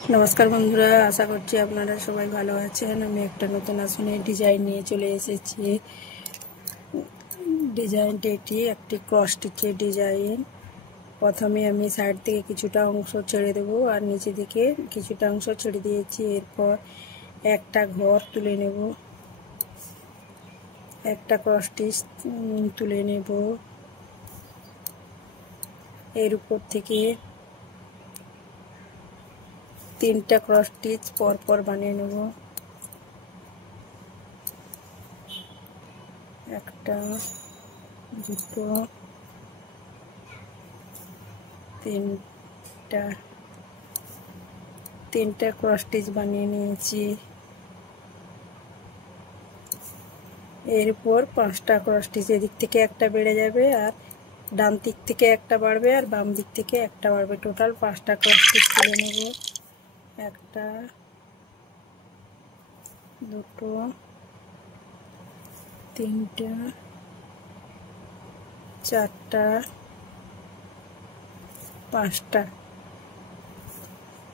নমস্কার বন্ধুরা, আশা করছি আপনারা সবাই ভালো আছেন। আমি একটা নতুন আসনের ডিজাইন নিয়ে চলে এসেছি। ডিজাইনটি এটি একটি ক্রস স্টিচের ডিজাইন। প্রথমে আমি সাইড থেকে কিছুটা অংশ ছেড়ে দেবো আর নিচে দিকে কিছুটা অংশ ছেড়ে দিয়েছি। এরপর একটা ঘর তুলে নেব, একটা ক্রস স্টিচ তুলে নেব। এর উপর থেকে তিনটা ক্রস স্টিচ পরপর বানিয়ে নেব। একটা, দুটো, তিনটা ক্রস স্টিচ বানিয়ে নিয়েছি। এরপর পাঁচটা ক্রস স্টিচ, এদিক থেকে একটা বেড়ে যাবে আর ডান দিক থেকে একটা বাড়বে আর বাম দিক থেকে একটা বাড়বে। টোটাল পাঁচটা ক্রস স্টিচ তুলে নেব। একটা, দুটো, তিনটা, চারটা,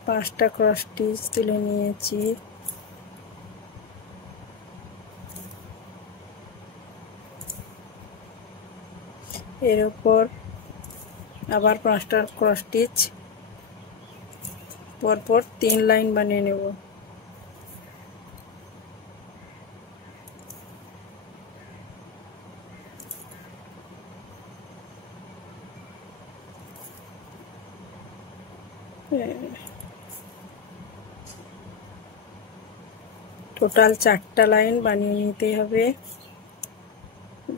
পাঁচটা ক্রস স্টিচ তুলে নিয়েছি। এর উপর আবার পাঁচটা ক্রস স্টিচ পরপর 3 লাইন বানিয়ে নেব। টোটাল 4টা লাইন বানিয়ে নিতে হবে।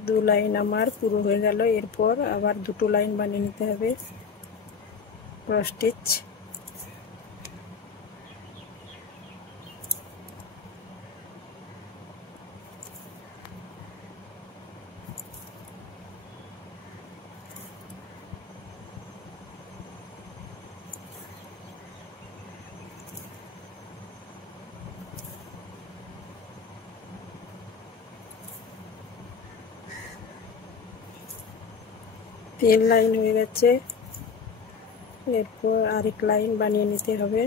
2 লাইন আমার পুরো হয়ে গেল। এরপর আবার 2টো লাইন বানিয়ে নিতে হবে ক্রস স্টিচ। তিন লাইন হয়ে গেছে। এরপর আরেক লাইন বানিয়ে নিতে হবে।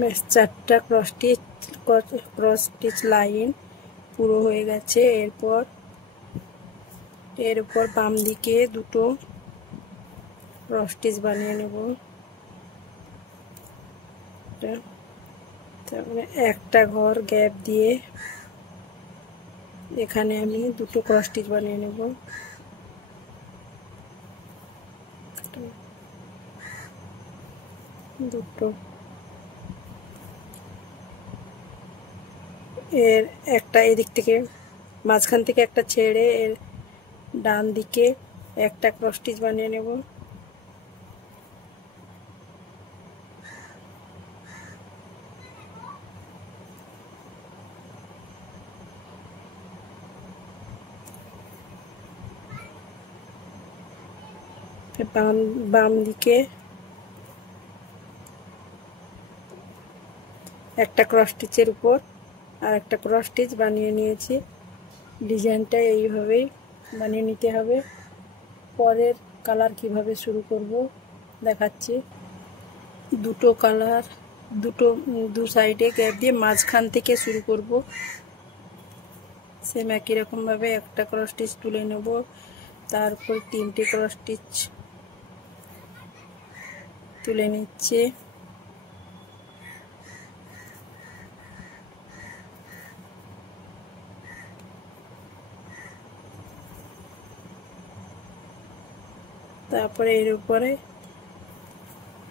ব্যাস 4টা ক্রস স্টিচ লাইন পুরো হয়ে গেছে। এর উপর বাম দিকে 2টো ক্রস স্টিচ বানিয়ে নেব। তারপরে একটা ঘর গ্যাপ দিয়ে এখানে আমি 2টো ক্রস স্টিচ বানিয়ে নেব। দুটো, এর একটা এদিক থেকে মাঝখান থেকে একটা ছেড়ে এর ডান দিকে একটা ক্রস স্টিচ বানিয়ে নেব। বাম দিকে একটা ক্রস স্টিচের উপর আর একটা ক্রস স্টিচ বানিয়ে নিয়েছি। ডিজাইনটা এইভাবেই বানিয়ে নিতে হবে। পরের কালার কিভাবে শুরু করব দেখাচ্ছি। দুটো কালার দু সাইডে গ্যাপ দিয়ে মাঝখান থেকে শুরু করব। সেম একই রকম ভাবে একটা ক্রস স্টিচ তুলে নেব, তারপর 3টে ক্রস স্টিচ তুলে নিচ্ছে। তারপরে এর উপরে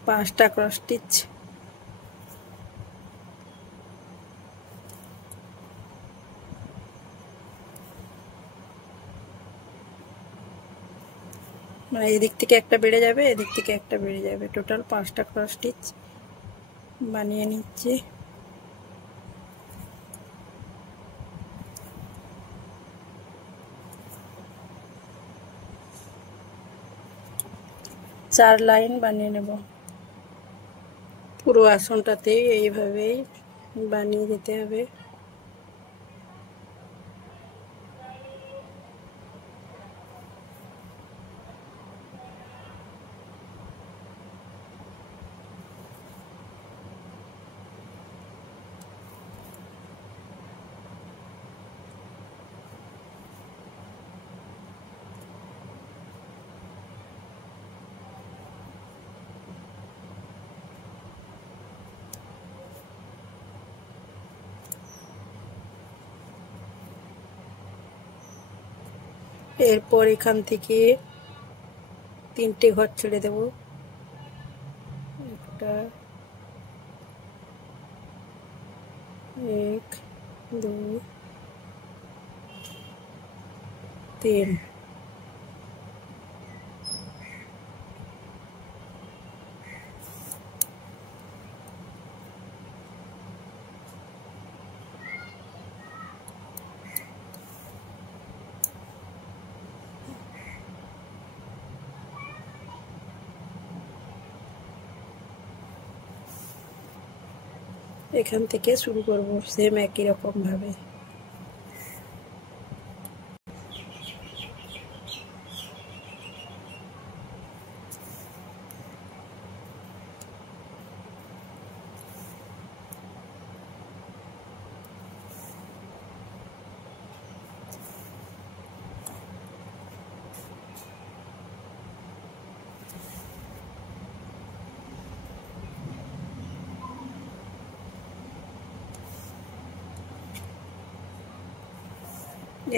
5টা ক্রস স্টিচ, মানে এদিক থেকে একটা বেড়ে যাবে, এদিক থেকে একটা বেড়ে যাবে। টোটাল 5টা ক্রস স্টিচ বানিয়ে নিচ্ছি। 4 লাইন বানিয়ে নেব। পুরো আসনটাতে এইভাবেই বানিয়ে যেতে হবে। এরপর এখান থেকে 3টে ঘর ছেড়ে দেব। 1 2 3। এখান থেকে শুরু করব সেম একই রকম ভাবে।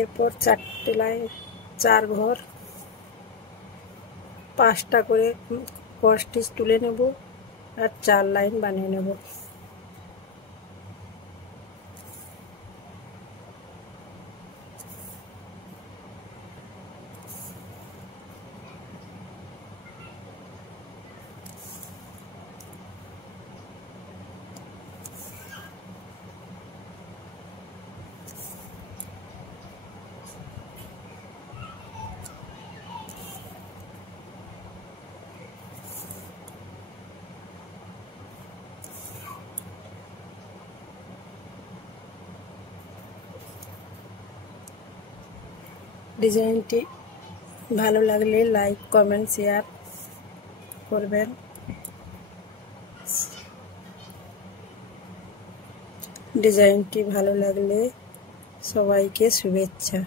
এরপর 4টে লাইন 4 ঘর 5টা করে ক্রস স্টিচ তুলে নেব আর 4 লাইন বানিয়ে নেব। ডিজাইনটি ভালো লাগলে লাইক কমেন্ট শেয়ার করবেন। ডিজাইনটি ভালো লাগলে সবাইকে শুভেচ্ছা।